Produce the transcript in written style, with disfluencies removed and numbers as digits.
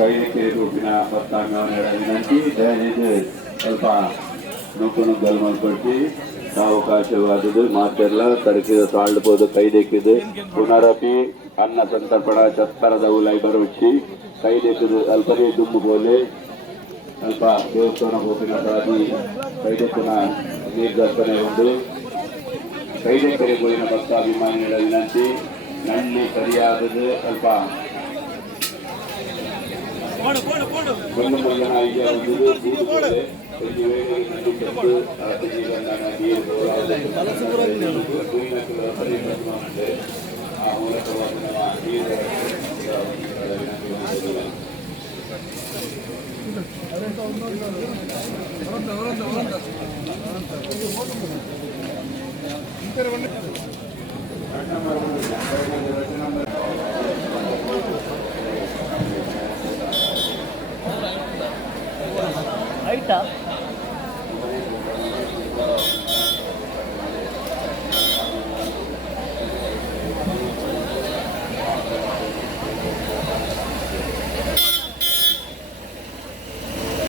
ಕೈಲಿಕ್ಕೆ ರೂಪಿನ ಭಕ್ತಾಂಗವನ್ನೆಲ್ಲ ವಿನಂತಿ ದಯವಿಟ್ಟು ಸ್ವಲ್ಪ ನುಗ್ಗಲು ಮಲ್ಪಡಿಸಿ ಅವಕಾಶವಾದದ್ದು ಮಾತೆಲ್ಲ ತರಕಿದ ಸಾಳ್ಬೋದು ಕೈದೆಕ್ಕಿದ್ದು ಪುನರಪಿ ಅನ್ನ ಸಂತರ್ಪಣ ಚತ್ತರದ ಉಲೈ ಬರುಚ್ಚಿ ಕೈದೆಕ್ಕಿದು ಅಲ್ಪನೇ ದುಮ್ಮು ಬೋಲೆ ಅಲ್ಪ ದೇವಸ್ಥಾನ ಹೋಗಿನ ಸಾಧಿ ಕೈದೆಕ್ಕಿನ ನಿರ್ದರ್ಶನ ಉಂಟು ಕೈದೆಕ್ಕರೆ ಹೋಗಿನ ಭಕ್ತಾಭಿಮಾನಿಗಳ ವಿನಂತಿ ನನ್ನಿ ಸರಿಯಾದದ್ದು ಅಲ್ಪ ಆಯ್ತಾ